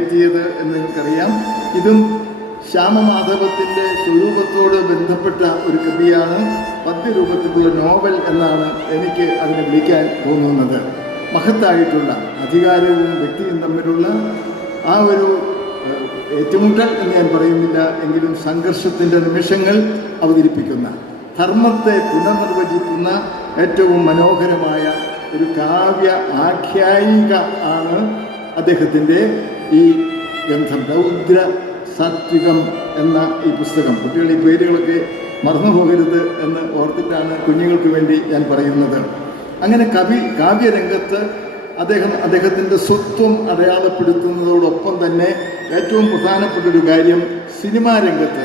എത്തിയത് എന്ന് നിങ്ങൾക്കറിയാം. ഇതും ശ്യാമമാധവത്തിൻ്റെ സ്വരൂപത്തോട് ബന്ധപ്പെട്ട ഒരു കൃതിയാണ്. പദ്യരൂപത്തിലുള്ള നോവൽ എന്നാണ് എനിക്ക് അതിനെ വിളിക്കാൻ തോന്നുന്നത്. മഹത്തായിട്ടുള്ള അധികാരവും വ്യക്തിയും തമ്മിലുള്ള ആ ഒരു ഏറ്റുമുട്ടൽ എന്ന് ഞാൻ പറയുന്നില്ല, എങ്കിലും സംഘർഷത്തിൻ്റെ നിമിഷങ്ങൾ അവതരിപ്പിക്കുന്ന, ധർമ്മത്തെ പുനർനിർവചിക്കുന്ന ഏറ്റവും മനോഹരമായ ഒരു കാവ്യ ആഖ്യായിക ആണ് അദ്ദേഹത്തിൻ്റെ ഈ ഗ്രന്ഥം, രൗദ്ര സാത്വികം എന്ന ഈ പുസ്തകം. കുട്ടികൾ ഈ പേരുകളൊക്കെ മറന്നു പോകരുത് എന്ന് ഓർത്തിട്ടാണ് കുഞ്ഞുങ്ങൾക്ക് വേണ്ടി ഞാൻ പറയുന്നത്. അങ്ങനെ കാവ്യരംഗത്ത് അദ്ദേഹത്തിൻ്റെ സ്വത്വം അടയാളപ്പെടുത്തുന്നതോടൊപ്പം തന്നെ ഏറ്റവും പ്രധാനപ്പെട്ടൊരു കാര്യം സിനിമാ രംഗത്ത്